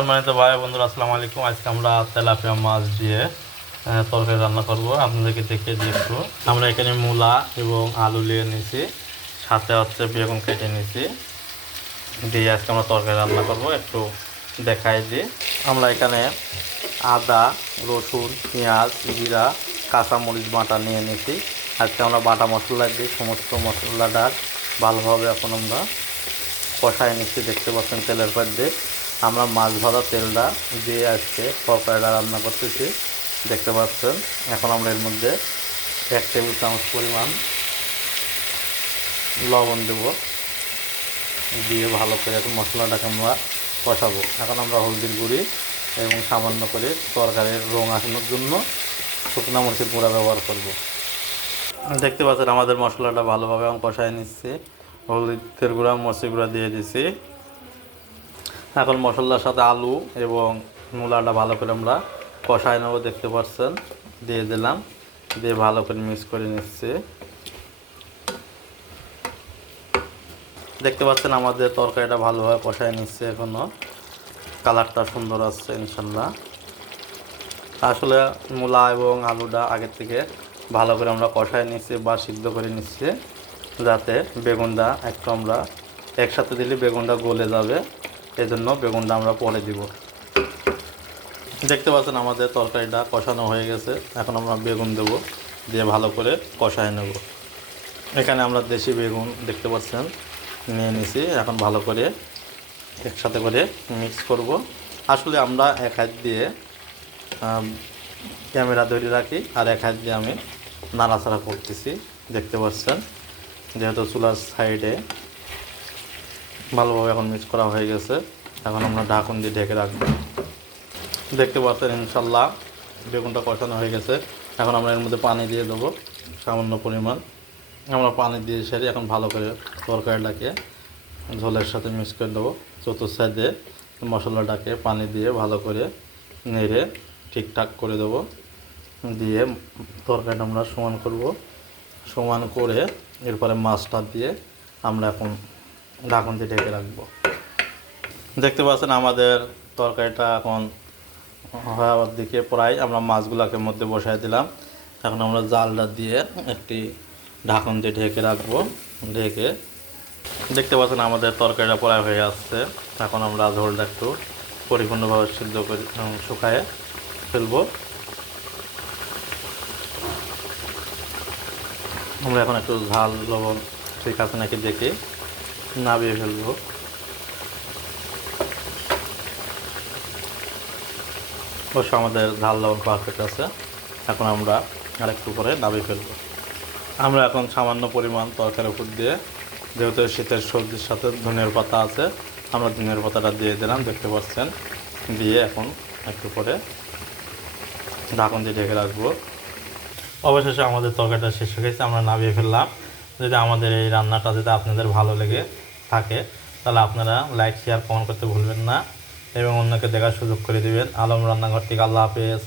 সম্মানিত ভাই বন্ধুরা, আসসালামু আলাইকুম। আজকে আমরা তেলাপিয়া মাছ দিয়ে তরকারি রান্না করব। আপনাদেরকে দেখে একটু। আমরা এখানে মূলা এবং আলু নিয়ে নিয়েছি সাথে হচ্ছে বেগুন কেটে নিয়েছি দিয়ে আজকে আমরা তরকারি রান্না করব, একটু দেখাই দিই। আমরা এখানে আদা, রসুন, পেঁয়াজ, জিরা, কাঁচামরিচ বাটা নিয়ে নিয়েছি আজকে আমরা বাটা মশলা দিয়ে সমস্ত মশলাটা ভালোভাবে এখন আমরা কষায় নিচ্ছি। দেখতে পাচ্ছেন তেলের পর দিয়ে। আমরা মাছ ভাজা তেলটা দিয়ে আসছে তরকারিটা রান্না করতেছি। দেখতে পাচ্ছেন, এখন আমরা এর মধ্যে এক টেবিল চামচ পরিমাণ লবণ দেব। দিয়ে ভালো করে এখন মশলাটাকে আমরা কষাবো। এখন আমরা হলদির গুঁড়ি এবং সামান্য করে তরকারির রং আসানোর জন্য শুকনো মরিচের গুঁড়া ব্যবহার করব। দেখতে পাচ্ছেন, আমাদের মশলাটা ভালোভাবে আমি কষায় নিচ্ছি। হলুদের গুঁড়া, মরিচের গুঁড়া দিয়ে দিছি। এখন মশলার সাথে আলু এবং মূলাটা ভালো করে আমরা কষায় নেব, দেখতে পাচ্ছেন। দিয়ে দিলাম। দিয়ে ভালো করে মিক্স করে নিচ্ছি। দেখতে পাচ্ছেন আমাদের তরকারিটা ভালোভাবে কষায় নিচ্ছে এখনও কালারটা সুন্দর আসছে, ইনশাল্লাহ। আসলে মূলা এবং আলুটা আগের থেকে ভালো করে আমরা কষায় নিচ্ছি বা সিদ্ধ করে নিচ্ছি, যাতে বেগুনটা একটু আমরা একসাথে দিলে বেগুনটা গলে যাবে। এই জন্য বেগুনটা আমরা পরে দিব। দেখতে পাচ্ছেন আমাদের তরকারিটা কষানো হয়ে গেছে। এখন আমরা বেগুন দেব, দিয়ে ভালো করে কষায় নেব। এখানে আমরা দেশি বেগুন দেখতে পাচ্ছেন, নিয়ে নিছি। এখন ভালো করে একসাথে করে মিক্স করব। আসলে আমরা এক হাত দিয়ে ক্যামেরা ধরে রাখি আর এক হাত দিয়ে আমি নাড়াচাড়া করতেছি। দেখতে পাচ্ছেন, যেহেতু চুলার সাইডে ভালোভাবে এখন মিক্স করা হয়ে গেছে। এখন আমরা ঢাকন দিয়ে ঢেকে রাখব। দেখতে পাচ্ছেন ইনশাল্লাহ বেগুনটা কষানো হয়ে গেছে। এখন আমরা এর মধ্যে পানি দিয়ে দেবো, সামান্য পরিমাণ। আমরা পানি দিয়ে সেরে এখন ভালো করে তরকারিটাকে ঝোলের সাথে মিক্স করে দেবো চতুর্থ সাইডে। মশলাটাকে পানি দিয়ে ভালো করে নেড়ে ঠিকঠাক করে দেবো। দিয়ে তরকারিটা আমরা সমান করব। সমান করে এরপরে মাছটা দিয়ে আমরা এখন ঢাকন দিয়ে ঢেকে রাখব। দেখতে পাচ্ছেন আমাদের তরকারিটা এখন হওয়ার দিকে প্রায় আমরা মাছগুলোকে মধ্যে বসাই দিলাম। এখন আমরা জালটা দিয়ে একটি ঢাকন দিয়ে ঢেকে রাখব। ঢেকে দেখতে পাচ্ছেন আমাদের তরকারিটা প্রায় হয়ে আসছে। এখন আমরা ঝোলটা একটু পরিপূর্ণভাবে সিদ্ধ করে শুকায়ে ফেলব। আমরা এখন একটু ঝাল, লবণ, ঠিক আছে নাকি দেখে? নাবিয়ে ফেলব। অবশ্য আমাদের ঝাল লবণ পারফেক্ট আছে। এখন আমরা আরেকটু পরে নাবিয়ে ফেলব। আমরা এখন সামান্য পরিমাণ তরকারি উপর দিয়ে, যেহেতু শীতের সবজির সাথে ধনিয়ার পাতা আছে, আমরা ধনিয়ার পাতাটা দিয়ে দিলাম, দেখতে পাচ্ছেন। দিয়ে এখন একটু পরে ঢাকন দিয়ে ঢেকে রাখব। অবশেষে আমাদের তরকারিটা শেষ হয়ে গেছে, আমরা নামিয়ে ফেললাম। যদি আমাদের এই রান্নাটা যদি আপনাদের ভালো লেগে থাকে, তাহলে আপনারা লাইক শেয়ার কমেন্ট করতে ভুলবেন না এবং অন্যকে দেখার সুযোগ করে দেবেন। আলম রান্নাঘর থেকে আল্লাহ হাফেজ।